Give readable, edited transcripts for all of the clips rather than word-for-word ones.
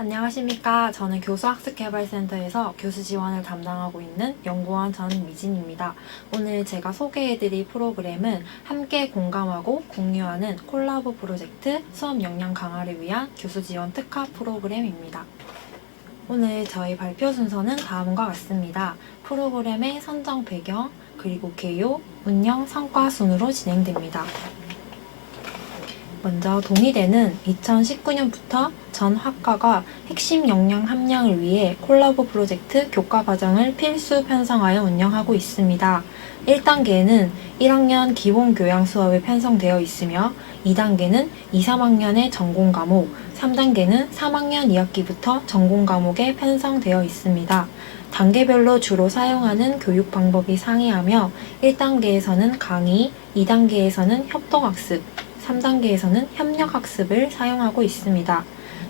안녕하십니까. 저는 교수학습개발센터에서 교수 지원을 담당하고 있는 연구원 전미진입니다. 오늘 제가 소개해드릴 프로그램은 함께 공감하고 공유하는 콜라보 프로젝트 수업 역량 강화를 위한 교수 지원 특화 프로그램입니다. 오늘 저희 발표 순서는 다음과 같습니다. 프로그램의 선정 배경, 그리고 개요, 운영, 성과 순으로 진행됩니다. 먼저 동의대는 2019년부터 전 학과가 핵심 역량 함량을 위해 콜라보 프로젝트 교과과정을 필수 편성하여 운영하고 있습니다. 1단계는 1학년 기본교양 수업에 편성되어 있으며 2단계는 2, 3학년의 전공 과목, 3단계는 3학년 2학기부터 전공 과목에 편성되어 있습니다. 단계별로 주로 사용하는 교육 방법이 상이하며 1단계에서는 강의, 2단계에서는 협동학습, 3단계에서는 협력학습을 사용하고 있습니다.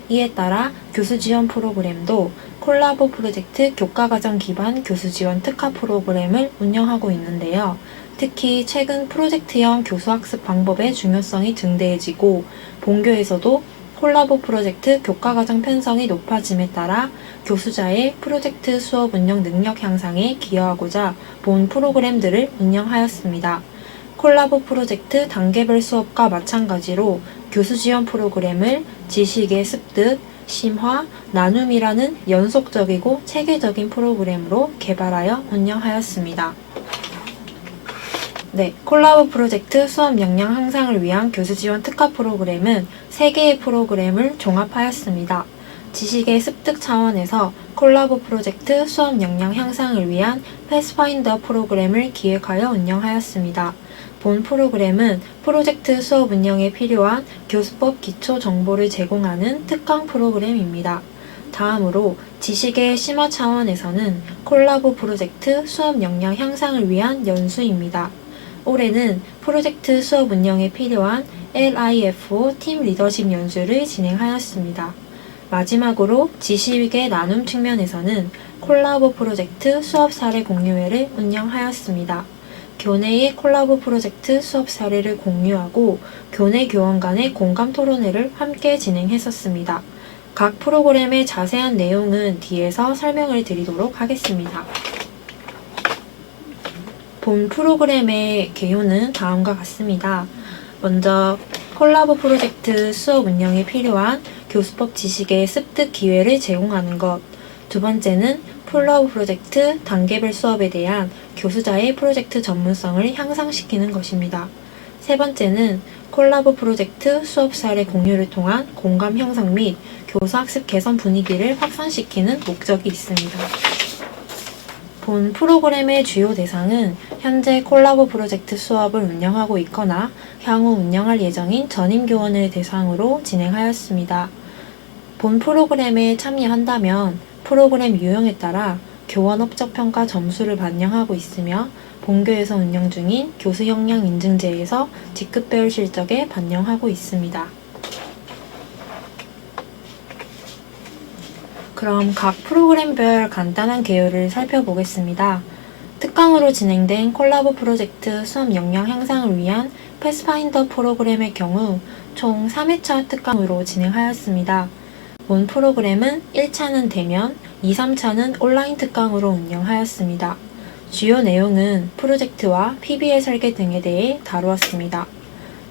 이에 따라 교수지원 프로그램도 콜라보 프로젝트 교과과정 기반 교수지원 특화 프로그램을 운영하고 있는데요. 특히 최근 프로젝트형 교수학습 방법의 중요성이 증대해지고 본교에서도 콜라보 프로젝트 교과과정 편성이 높아짐에 따라 교수자의 프로젝트 수업 운영 능력 향상에 기여하고자 본 프로그램들을 운영하였습니다. 콜라보 프로젝트 단계별 수업과 마찬가지로 교수 지원 프로그램을 지식의 습득, 심화, 나눔이라는 연속적이고 체계적인 프로그램으로 개발하여 운영하였습니다. 콜라보 프로젝트 수업 역량 향상을 위한 교수 지원 특화 프로그램은 3개의 프로그램을 종합하였습니다. 지식의 습득 차원에서 콜라보 프로젝트 수업 역량 향상을 위한 패스파인더 프로그램을 기획하여 운영하였습니다. 본 프로그램은 프로젝트 수업 운영에 필요한 교수법 기초 정보를 제공하는 특강 프로그램입니다. 다음으로 지식의 심화 차원에서는 콜라보 프로젝트 수업 역량 향상을 위한 연수입니다. 올해는 프로젝트 수업 운영에 필요한 LIFO 팀 리더십 연수를 진행하였습니다. 마지막으로 지식의 나눔 측면에서는 콜라보 프로젝트 수업 사례 공유회를 운영하였습니다. 교내의 콜라보 프로젝트 수업 사례를 공유하고 교내 교원 간의 공감 토론회를 함께 진행했었습니다. 각 프로그램의 자세한 내용은 뒤에서 설명을 드리도록 하겠습니다. 본 프로그램의 개요는 다음과 같습니다. 먼저 콜라보 프로젝트 수업 운영에 필요한 교수법 지식의 습득 기회를 제공하는 것. 두 번째는 콜라보 프로젝트 단계별 수업에 대한 교수자의 프로젝트 전문성을 향상시키는 것입니다. 세 번째는 콜라보 프로젝트 수업 사례 공유를 통한 공감 형성 및 교수학습 개선 분위기를 확산시키는 목적이 있습니다. 본 프로그램의 주요 대상은 현재 콜라보 프로젝트 수업을 운영하고 있거나 향후 운영할 예정인 전임교원을 대상으로 진행하였습니다. 본 프로그램에 참여한다면 프로그램 유형에 따라 교원 업적 평가 점수를 반영하고 있으며 본교에서 운영 중인 교수 역량 인증제에서 직급배열 실적에 반영하고 있습니다. 그럼 각 프로그램별 간단한 개요를 살펴보겠습니다. 특강으로 진행된 콜라보 프로젝트 수업 역량 향상을 위한 패스파인더 프로그램의 경우 총 3회차 특강으로 진행하였습니다. 본 프로그램은 1차는 대면, 2, 3차는 온라인 특강으로 운영하였습니다. 주요 내용은 프로젝트와 PB의 설계 등에 대해 다루었습니다.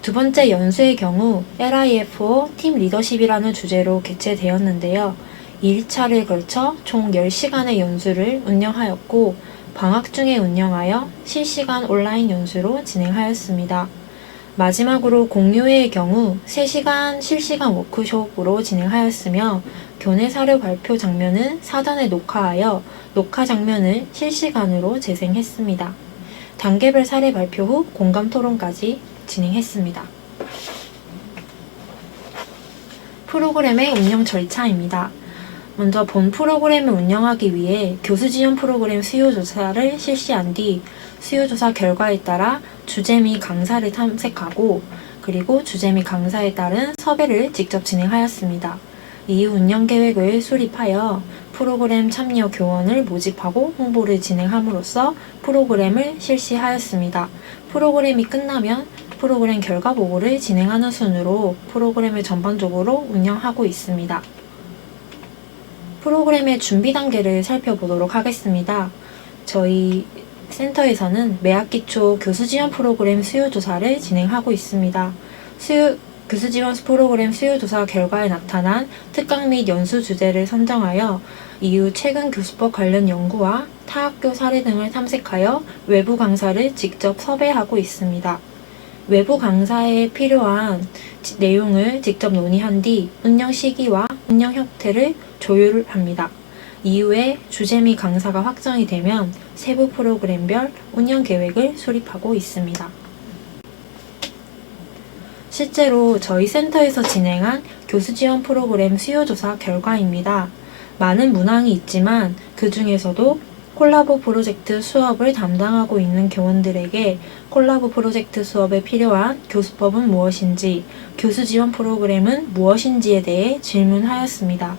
두 번째 연수의 경우 LIFO 팀 리더십이라는 주제로 개최되었는데요. 1차를 걸쳐 총 10시간의 연수를 운영하였고 방학 중에 운영하여 실시간 온라인 연수로 진행하였습니다. 마지막으로 공유회의 경우 3시간 실시간 워크숍으로 진행하였으며 교내 사료 발표 장면은 사전에 녹화하여 녹화 장면을 실시간으로 재생했습니다. 단계별 사례 발표 후 공감 토론까지 진행했습니다. 프로그램의 운영 절차입니다. 먼저 본 프로그램을 운영하기 위해 교수 지원 프로그램 수요조사를 실시한 뒤 수요조사 결과에 따라 주제 및 강사를 탐색하고 그리고 주제 및 강사에 따른 섭외를 직접 진행하였습니다. 이후 운영 계획을 수립하여 프로그램 참여 교원을 모집하고 홍보를 진행함으로써 프로그램을 실시하였습니다. 프로그램이 끝나면 프로그램 결과 보고를 진행하는 순으로 프로그램을 전반적으로 운영하고 있습니다. 프로그램의 준비 단계를 살펴보도록 하겠습니다. 저희 센터에서는 매학기 초 교수 지원 프로그램 수요 조사를 진행하고 있습니다. 교수 지원 프로그램 수요 조사 결과에 나타난 특강 및 연수 주제를 선정하여 이후 최근 교수법 관련 연구와 타학교 사례 등을 탐색하여 외부 강사를 직접 섭외하고 있습니다. 외부 강사에 필요한 내용을 직접 논의한 뒤 운영 시기와 운영 형태를 조율합니다. 이후에 주제 및 강사가 확정이 되면 세부 프로그램별 운영 계획을 수립하고 있습니다. 실제로 저희 센터에서 진행한 교수 지원 프로그램 수요조사 결과입니다. 많은 문항이 있지만 그 중에서도 콜라보 프로젝트 수업을 담당하고 있는 교원들에게 콜라보 프로젝트 수업에 필요한 교수법은 무엇인지, 교수 지원 프로그램은 무엇인지에 대해 질문하였습니다.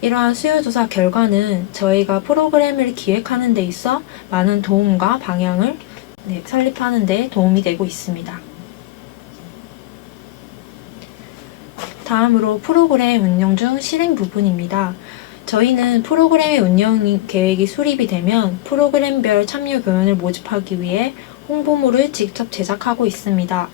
이러한 수요조사 결과는 저희가 프로그램을 기획하는 데 있어 많은 도움과 방향을 설립하는 데 도움이 되고 있습니다. 다음으로 프로그램 운영 중 실행 부분입니다. 저희는 프로그램의 운영 계획이 수립이 되면 프로그램별 참여 교원을 모집하기 위해 홍보물을 직접 제작하고 있습니다.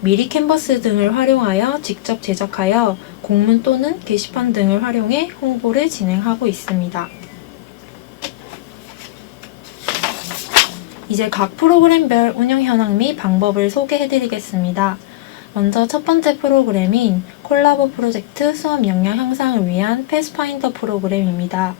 미리 캔버스 등을 활용하여 직접 제작하여 공문 또는 게시판 등을 활용해 홍보를 진행하고 있습니다. 이제 각 프로그램별 운영 현황 및 방법을 소개해드리겠습니다. 먼저 첫 번째 프로그램인 콜라보 프로젝트 수업 역량 향상을 위한 패스파인더 프로그램입니다.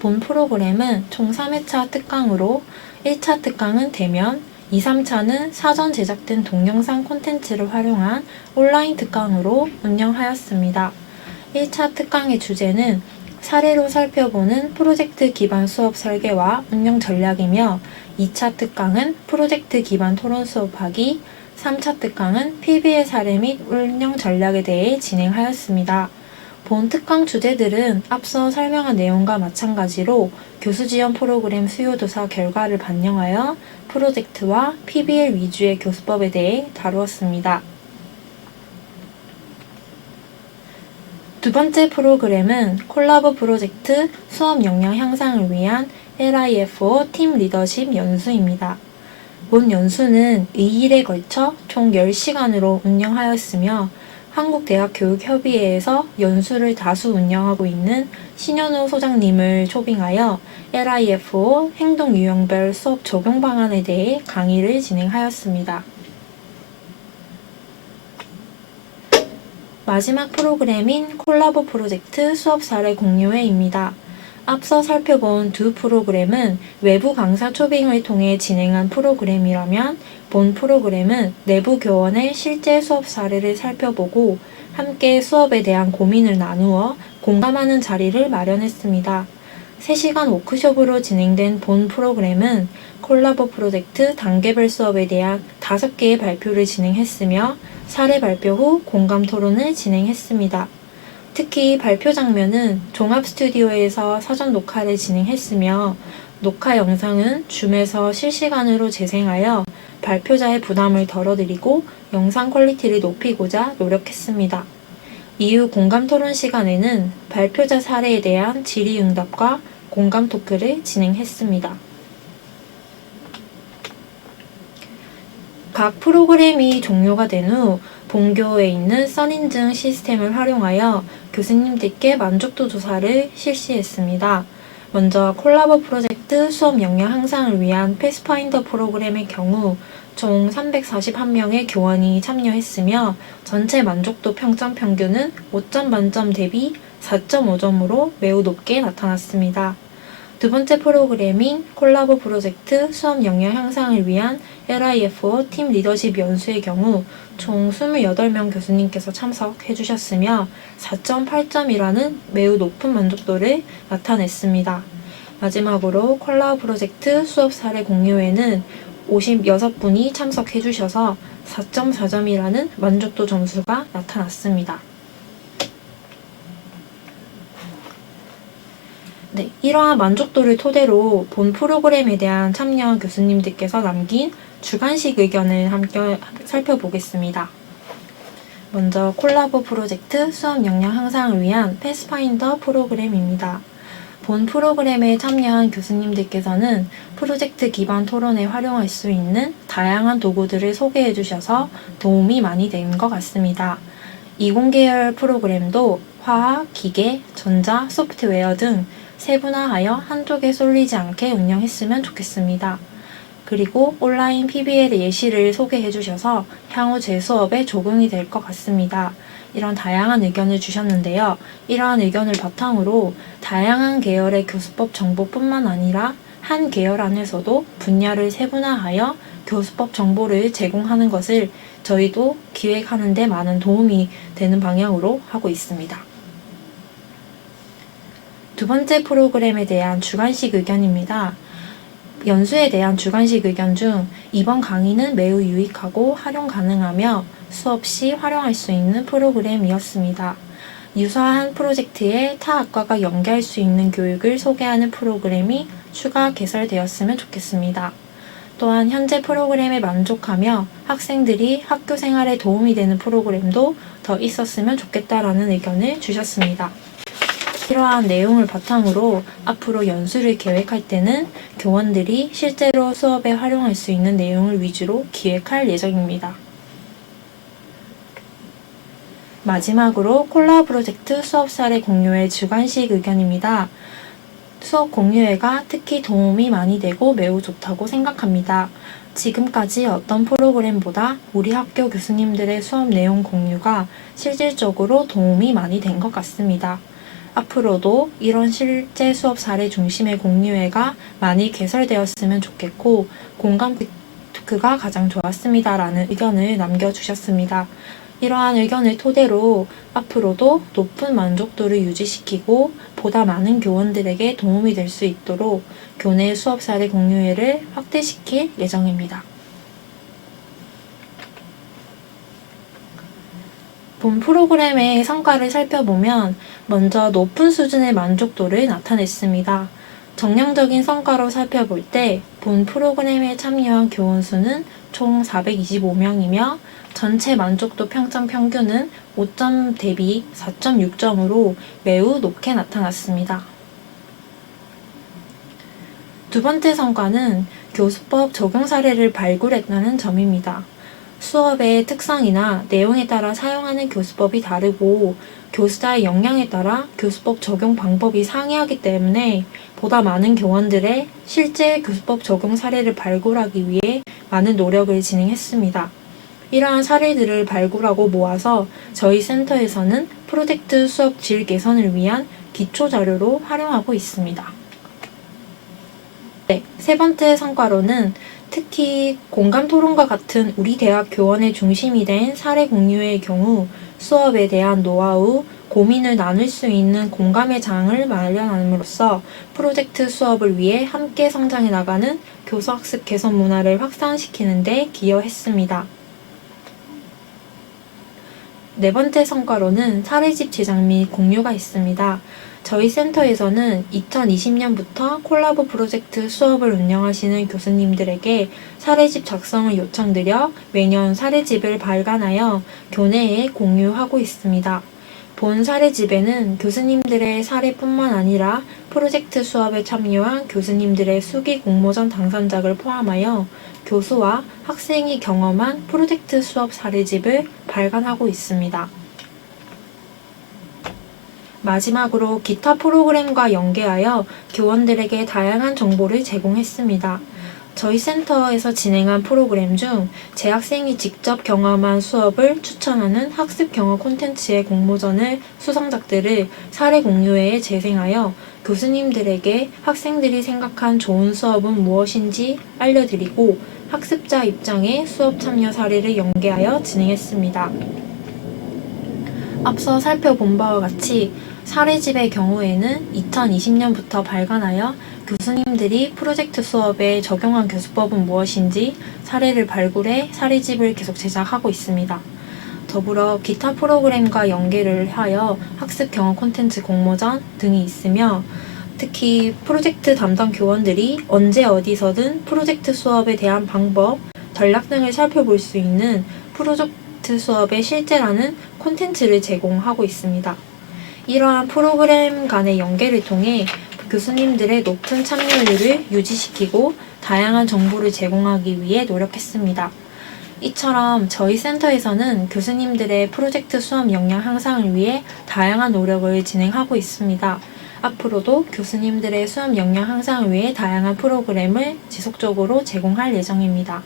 본 프로그램은 총 3회차 특강으로 1차 특강은 대면, 2, 3차는 사전 제작된 동영상 콘텐츠를 활용한 온라인 특강으로 운영하였습니다. 1차 특강의 주제는 사례로 살펴보는 프로젝트 기반 수업 설계와 운영 전략이며 2차 특강은 프로젝트 기반 토론 수업하기, 3차 특강은 PBL 사례 및 운영 전략에 대해 진행하였습니다. 본 특강 주제들은 앞서 설명한 내용과 마찬가지로 교수 지원 프로그램 수요조사 결과를 반영하여 프로젝트와 PBL 위주의 교수법에 대해 다루었습니다. 두 번째 프로그램은 콜라보 프로젝트 수업 역량 향상을 위한 LIFO 팀 리더십 연수입니다. 본 연수는 2일에 걸쳐 총 10시간으로 운영하였으며 한국대학교육협의회에서 연수를 다수 운영하고 있는 신현우 소장님을 초빙하여 LIFO 행동 유형별 수업 적용 방안에 대해 강의를 진행하였습니다. 마지막 프로그램인 콜라보 프로젝트 수업 사례 공유회입니다. 앞서 살펴본 두 프로그램은 외부 강사 초빙을 통해 진행한 프로그램이라면 본 프로그램은 내부 교원의 실제 수업 사례를 살펴보고 함께 수업에 대한 고민을 나누어 공감하는 자리를 마련했습니다. 3시간 워크숍으로 진행된 본 프로그램은 콜라보 프로젝트 단계별 수업에 대한 5개의 발표를 진행했으며 사례 발표 후 공감 토론을 진행했습니다. 특히 발표 장면은 종합 스튜디오에서 사전 녹화를 진행했으며 녹화 영상은 줌에서 실시간으로 재생하여 발표자의 부담을 덜어드리고 영상 퀄리티를 높이고자 노력했습니다. 이후 공감 토론 시간에는 발표자 사례에 대한 질의응답과 공감 토크를 진행했습니다. 각 프로그램이 종료가 된 후 본교에 있는 써인증 시스템을 활용하여 교수님들께 만족도 조사를 실시했습니다. 먼저 콜라보 프로젝트 수업 역량 향상을 위한 패스파인더 프로그램의 경우 총 341명의 교원이 참여했으며 전체 만족도 평점 평균은 5점 만점 대비 4.5점으로 매우 높게 나타났습니다. 두 번째 프로그램인 콜라보 프로젝트 수업 역량 향상을 위한 LIFO 팀 리더십 연수의 경우 총 28명 교수님께서 참석해 주셨으며 4.8점이라는 매우 높은 만족도를 나타냈습니다. 마지막으로 콜라보 프로젝트 수업 사례 공유회는 56분이 참석해 주셔서 4.4점이라는 만족도 점수가 나타났습니다. 이러한 만족도를 토대로 본 프로그램에 대한 참여 교수님들께서 남긴 주관식 의견을 함께 살펴보겠습니다. 먼저 콜라보 프로젝트 수업 역량 향상을 위한 패스파인더 프로그램입니다. 본 프로그램에 참여한 교수님들께서는 프로젝트 기반 토론에 활용할 수 있는 다양한 도구들을 소개해 주셔서 도움이 많이 된 것 같습니다. 이공계열 프로그램도 화학, 기계, 전자, 소프트웨어 등 세분화하여 한쪽에 쏠리지 않게 운영했으면 좋겠습니다. 그리고 온라인 PBL 예시를 소개해 주셔서 향후 제 수업에 적용이 될 것 같습니다. 이런 다양한 의견을 주셨는데요. 이러한 의견을 바탕으로 다양한 계열의 교수법 정보뿐만 아니라 한 계열 안에서도 분야를 세분화하여 교수법 정보를 제공하는 것을 저희도 기획하는 데 많은 도움이 되는 방향으로 하고 있습니다. 두 번째 프로그램에 대한 주관식 의견입니다. 연수에 대한 주관식 의견 중 이번 강의는 매우 유익하고 활용 가능하며 수업 시 활용할 수 있는 프로그램이었습니다. 유사한 프로젝트에 타 학과가 연계할 수 있는 교육을 소개하는 프로그램이 추가 개설되었으면 좋겠습니다. 또한 현재 프로그램에 만족하며 학생들이 학교 생활에 도움이 되는 프로그램도 더 있었으면 좋겠다라는 의견을 주셨습니다. 이러한 내용을 바탕으로 앞으로 연수를 계획할 때는 교원들이 실제로 수업에 활용할 수 있는 내용을 위주로 기획할 예정입니다. 마지막으로 콜라 프로젝트 수업 사례 공유회 주관식 의견입니다. 수업 공유회가 특히 도움이 많이 되고 매우 좋다고 생각합니다. 지금까지 어떤 프로그램보다 우리 학교 교수님들의 수업 내용 공유가 실질적으로 도움이 많이 된 것 같습니다. 앞으로도 이런 실제 수업 사례 중심의 공유회가 많이 개설되었으면 좋겠고 공감 토크가 가장 좋았습니다라는 의견을 남겨주셨습니다. 이러한 의견을 토대로 앞으로도 높은 만족도를 유지시키고 보다 많은 교원들에게 도움이 될 수 있도록 교내 수업 사례 공유회를 확대시킬 예정입니다. 본 프로그램의 성과를 살펴보면 먼저 높은 수준의 만족도를 나타냈습니다. 정량적인 성과로 살펴볼 때 본 프로그램에 참여한 교원 수는 총 425명이며 전체 만족도 평점 평균은 5점 대비 4.6점으로 매우 높게 나타났습니다. 두 번째 성과는 교수법 적용 사례를 발굴했다는 점입니다. 수업의 특성이나 내용에 따라 사용하는 교수법이 다르고 교수자의 역량에 따라 교수법 적용 방법이 상이하기 때문에 보다 많은 교원들의 실제 교수법 적용 사례를 발굴하기 위해 많은 노력을 진행했습니다. 이러한 사례들을 발굴하고 모아서 저희 센터에서는 프로젝트 수업 질 개선을 위한 기초 자료로 활용하고 있습니다. 네, 세 번째 성과로는 특히 공감 토론과 같은 우리 대학 교원의 중심이 된 사례 공유의 경우 수업에 대한 노하우, 고민을 나눌 수 있는 공감의 장을 마련함으로써 프로젝트 수업을 위해 함께 성장해 나가는 교수학습 개선 문화를 확산시키는 데 기여했습니다. 네 번째 성과로는 사례집 제작 및 공유가 있습니다. 저희 센터에서는 2020년부터 콜라보 프로젝트 수업을 운영하시는 교수님들에게 사례집 작성을 요청드려 매년 사례집을 발간하여 교내에 공유하고 있습니다. 본 사례집에는 교수님들의 사례뿐만 아니라 프로젝트 수업에 참여한 교수님들의 수기 공모전 당선작을 포함하여 교수와 학생이 경험한 프로젝트 수업 사례집을 발간하고 있습니다. 마지막으로 기타 프로그램과 연계하여 교원들에게 다양한 정보를 제공했습니다. 저희 센터에서 진행한 프로그램 중 재학생이 직접 경험한 수업을 추천하는 학습 경험 콘텐츠의 공모전을 수상작들을 사례 공유회에 재생하여 교수님들에게 학생들이 생각한 좋은 수업은 무엇인지 알려드리고 학습자 입장의 수업 참여 사례를 연계하여 진행했습니다. 앞서 살펴본 바와 같이 사례집의 경우에는 2020년부터 발간하여 교수님들이 프로젝트 수업에 적용한 교수법은 무엇인지 사례를 발굴해 사례집을 계속 제작하고 있습니다. 더불어 기타 프로그램과 연계를 하여 학습 경험 콘텐츠 공모전 등이 있으며 특히 프로젝트 담당 교원들이 언제 어디서든 프로젝트 수업에 대한 방법, 전략 등을 살펴볼 수 있는 프로젝트 수업의 실제라는 콘텐츠를 제공하고 있습니다. 이러한 프로그램 간의 연계를 통해 교수님들의 높은 참여율을 유지시키고 다양한 정보를 제공하기 위해 노력했습니다. 이처럼 저희 센터에서는 교수님들의 프로젝트 수업 역량 향상을 위해 다양한 노력을 진행하고 있습니다. 앞으로도 교수님들의 수업 역량 향상을 위해 다양한 프로그램을 지속적으로 제공할 예정입니다.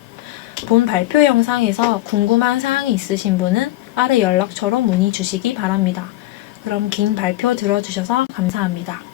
본 발표 영상에서 궁금한 사항이 있으신 분은 아래 연락처로 문의 주시기 바랍니다. 그럼 긴 발표 들어주셔서 감사합니다.